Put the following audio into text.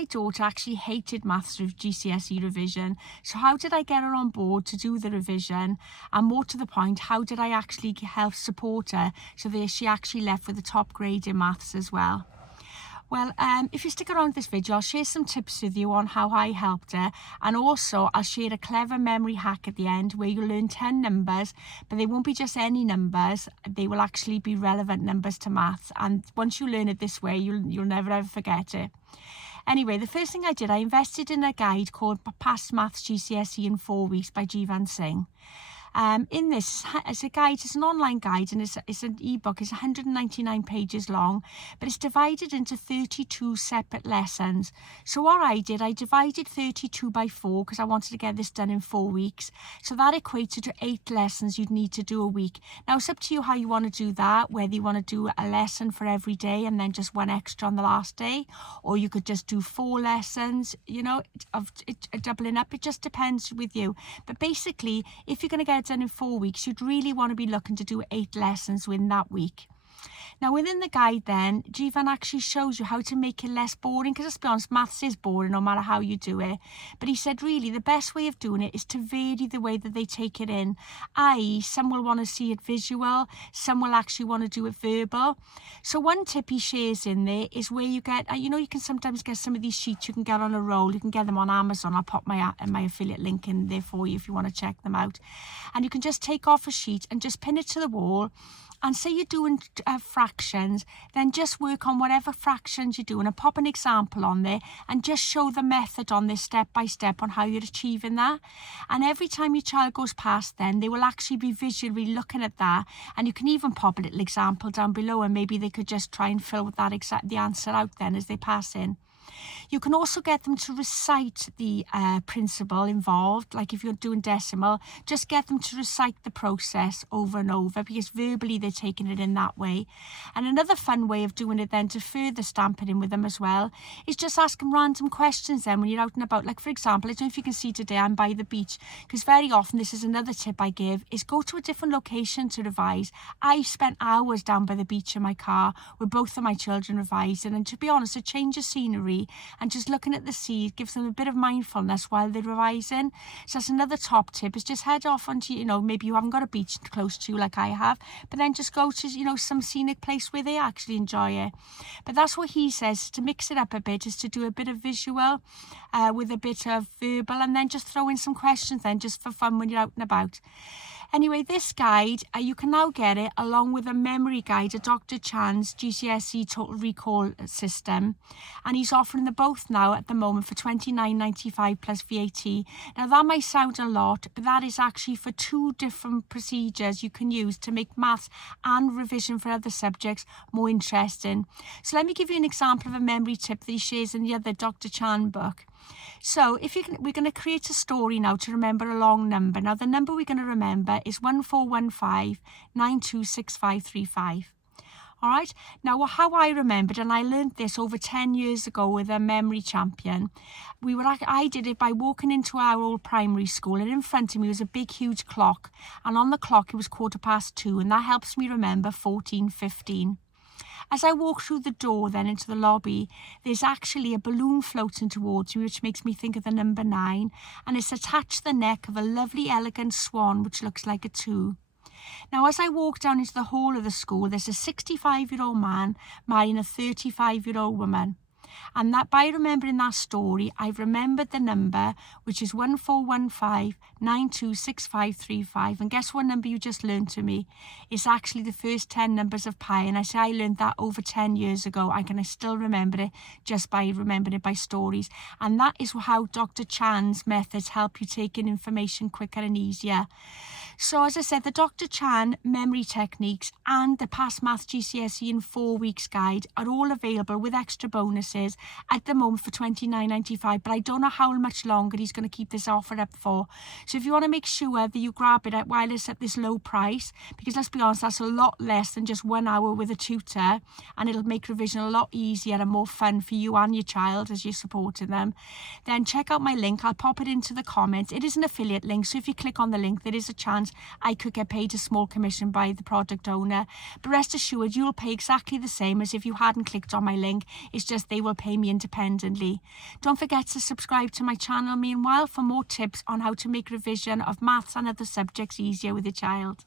my daughter actually hated maths with GCSE revision. So how did I get her on board to do the revision? And more to the point, how did I actually help support her so that she actually left with a top grade in maths as well? Well, if you stick around this video, I'll share some tips with you on how I helped her, and also I'll share a clever memory hack at the end where you'll learn 10 numbers, but they won't be just any numbers. They will actually be relevant numbers to maths, and once you learn it this way, you'll never ever forget it. Anyway, the first thing I did, I invested in a guide called Past Maths GCSE in 4 Weeks by Jivan Singh. In this, it's a guide, it's an online guide, and it's an ebook. It's 199 pages long, but it's divided into 32 separate lessons. So what I did, I divided 32 by 4 because I wanted to get this done in 4 weeks. So that equated to 8 lessons you'd need to do a week. Now it's up to you how you want to do that, whether you want to do a lesson for every day and then just one extra on the last day, or you could just do 4 lessons, you know, of doubling up. It just depends with you. But basically, if you're going to get it done in 4 weeks, you'd really want to be looking to do 8 lessons within that week. Now within the guide then, Jivan actually shows you how to make it less boring, because let's be honest, maths is boring no matter how you do it. But he said really the best way of doing it is to vary the way that they take it in, i.e. some will want to see it visual, some will actually want to do it verbal. So one tip he shares in there is where you get, you know, you can sometimes get some of these sheets you can get on a roll. You can get them on Amazon. I'll pop my affiliate link in there for you if you want to check them out. And you can just take off a sheet and just pin it to the wall. And say you're doing fractions, then just work on whatever fractions you're doing and pop an example on there and just show the method on this step by step on how you're achieving that. And every time your child goes past, then they will actually be visually looking at that. And you can even pop a little example down below, and maybe they could just try and fill that the answer out then as they pass in. You can also get them to recite the principle involved, like if you're doing decimal, just get them to recite the process over and over, because verbally they're taking it in that way. And another fun way of doing it then, to further stamp it in with them as well, is just ask them random questions then when you're out and about. Like for example, I don't know if you can see today I'm by the beach, because very often, this is another tip I give, is go to a different location to revise. I spent hours down by the beach in my car with both of my children revising, and to be honest, a change of scenery and just looking at the sea gives them a bit of mindfulness while they're revising. So that's another top tip, is just head off onto, you know, maybe you haven't got a beach close to you like I have, but then just go to, you know, some scenic place where they actually enjoy it. But that's what he says, to mix it up a bit, is to do a bit of visual with a bit of verbal, and then just throw in some questions then just for fun when you're out and about. Anyway, this guide, you can now get it along with a memory guide, a Dr. Chan's GCSE Total Recall system. And he's offering them both now at the moment for $29.95 plus VAT. Now that might sound a lot, but that is actually for 2 different procedures you can use to make maths and revision for other subjects more interesting. So let me give you an example of a memory tip that he shares in the other Dr. Chan book. So we're going to create a story now to remember a long number. Now the number we're going to remember is 1415926535. All right. Now, how I remembered, and I learned this over 10 years ago with a memory champion. I did it by walking into our old primary school, and in front of me was a big, huge clock. And on the clock, it was 2:15, and that helps me remember 14:15. As I walk through the door then into the lobby, there's actually a balloon floating towards me, which makes me think of the number 9, and it's attached to the neck of a lovely, elegant swan, which looks like a 2. Now, as I walk down into the hall of the school, there's a 65-year-old man marrying a 35-year-old woman. And that by remembering that story, I've remembered the number, which is 1415926535. And guess what number you just learned to me? It's actually the first 10 numbers of pi. And I say I learned that over 10 years ago. I can still remember it just by remembering it by stories. And that is how Dr. Chan's methods help you take in information quicker and easier. So as I said, the Dr. Chan memory techniques and the Past Maths GCSE in 4 Weeks guide are all available with extra bonuses at the moment for $29.95, but I don't know how much longer he's going to keep this offer up for. So if you want to make sure that you grab it while it's at this low price, because let's be honest, that's a lot less than just 1 hour with a tutor, and it'll make revision a lot easier and more fun for you and your child as you're supporting them, then check out my link. I'll pop it into the comments. It is an affiliate link, so if you click on the link, there is a chance I could get paid a small commission by the product owner, but rest assured you'll pay exactly the same as if you hadn't clicked on my link. It's just they will will pay me independently. Don't forget to subscribe to my channel meanwhile for more tips on how to make revision of maths and other subjects easier with your child.